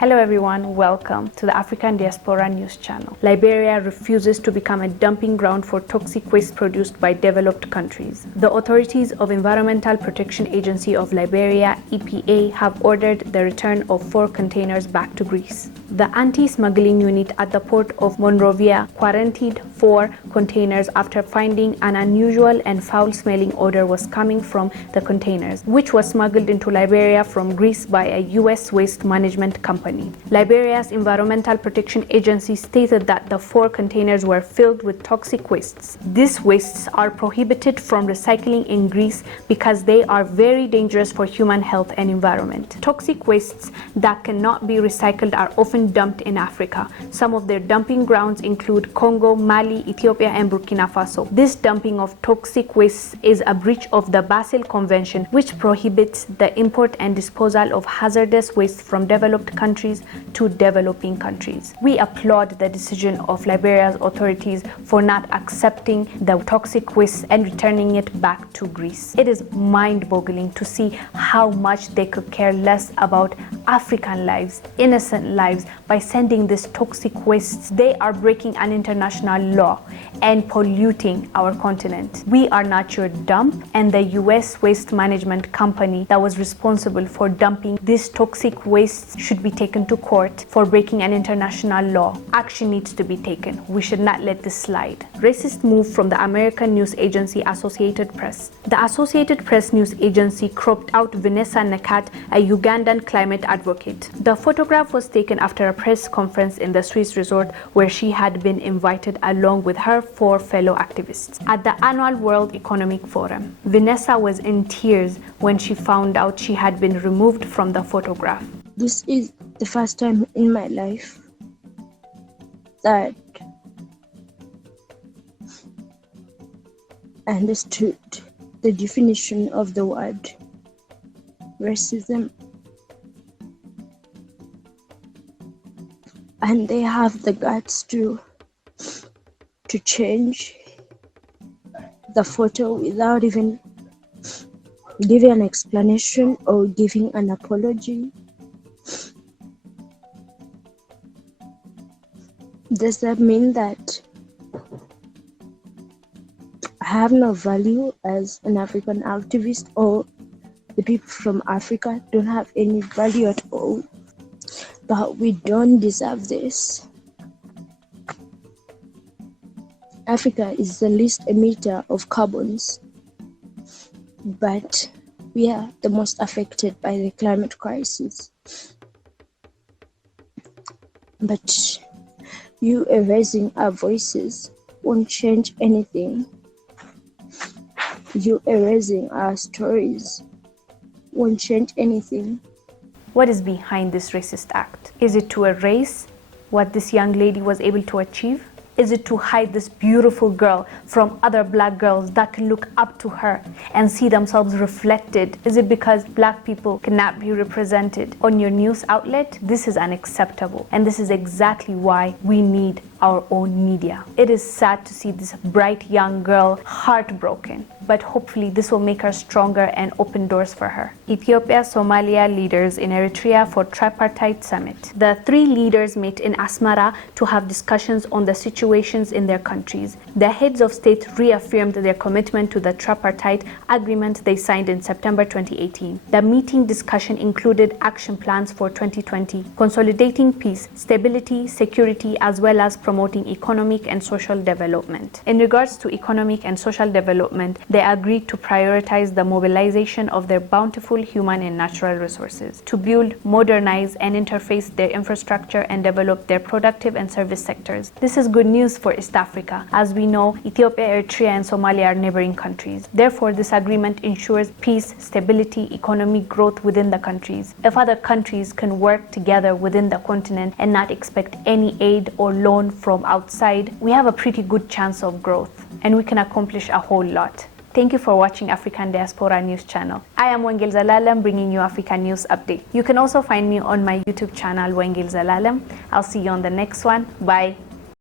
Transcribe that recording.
Hello everyone, welcome to the African Diaspora news channel. Liberia refuses to become a dumping ground for toxic waste produced by developed countries. The authorities of Environmental Protection Agency of Liberia, EPA, have ordered the return of 4 containers back to Greece. The anti-smuggling unit at the port of Monrovia quarantined 4 containers after finding an unusual and foul-smelling odor was coming from the containers, which was smuggled into Liberia from Greece by a U.S. waste management company. Liberia's Environmental Protection Agency stated that the 4 containers were filled with toxic wastes. These wastes are prohibited from recycling in Greece because they are very dangerous for human health and environment. Toxic wastes that cannot be recycled are often dumped in Africa. Some of their dumping grounds include Congo, Mali, Ethiopia, and Burkina Faso. This dumping of toxic wastes is a breach of the Basel Convention, which prohibits the import and disposal of hazardous waste from developed countries to developing countries. We applaud the decision of Liberia's authorities for not accepting the toxic waste and returning it back to Greece. It is mind-boggling to see how much they could care less about African lives, innocent lives, by sending this toxic waste. They are breaking an international law and polluting our continent. We are not your dump, and the US waste management company that was responsible for dumping this toxic waste should be taken to court for breaking an international law. Action needs to be taken. We should not let this slide. Racist move from the American news agency Associated Press. The Associated Press news agency cropped out Vanessa Nakate, a Ugandan climate advocate. The photograph was taken after a press conference in the Swiss resort where she had been invited along with her 4 fellow activists at the annual World Economic Forum. Vanessa was in tears when she found out she had been removed from the photograph. This is the first time in my life that I understood the definition of the word racism. And they have the guts to change the photo without even giving an explanation or giving an apology. Does that mean that I have no value as an African activist, or the people from Africa don't have any value at all? But we don't deserve this. Africa is the least emitter of carbons, but we are the most affected by the climate crisis. But you erasing our voices won't change anything. You erasing our stories won't change anything. What is behind this racist act? Is it to erase what this young lady was able to achieve? Is it to hide this beautiful girl from other black girls that can look up to her and see themselves reflected? Is it because black people cannot be represented on your news outlet? This is unacceptable, and this is exactly why we need our own media. It is sad to see this bright young girl heartbroken, but hopefully this will make her stronger and open doors for her. Ethiopia, Somalia leaders in Eritrea for Tripartie Summit. The 3 leaders met in Asmara to have discussions on the situations in their countries. The heads of state reaffirmed their commitment to the tripartite agreement they signed in September 2018. The meeting discussion included action plans for 2020, consolidating peace, stability, security, as well as promoting economic and social development. In regards to economic and social development, they agreed to prioritize the mobilization of their bountiful human and natural resources, to build, modernize, and interface their infrastructure and develop their productive and service sectors. This is good news for East Africa. As we know, Ethiopia, Eritrea, and Somalia are neighboring countries. Therefore, this agreement ensures peace, stability, economic growth within the countries. If other countries can work together within the continent and not expect any aid or loan from outside, we have a pretty good chance of growth, and we can accomplish a whole lot. Thank you for watching African Diaspora News Channel. I am Wongel Zelalem, bringing you African News Update. You can also find me on my YouTube channel, Wongel Zelalem. I'll see you on the next one. Bye.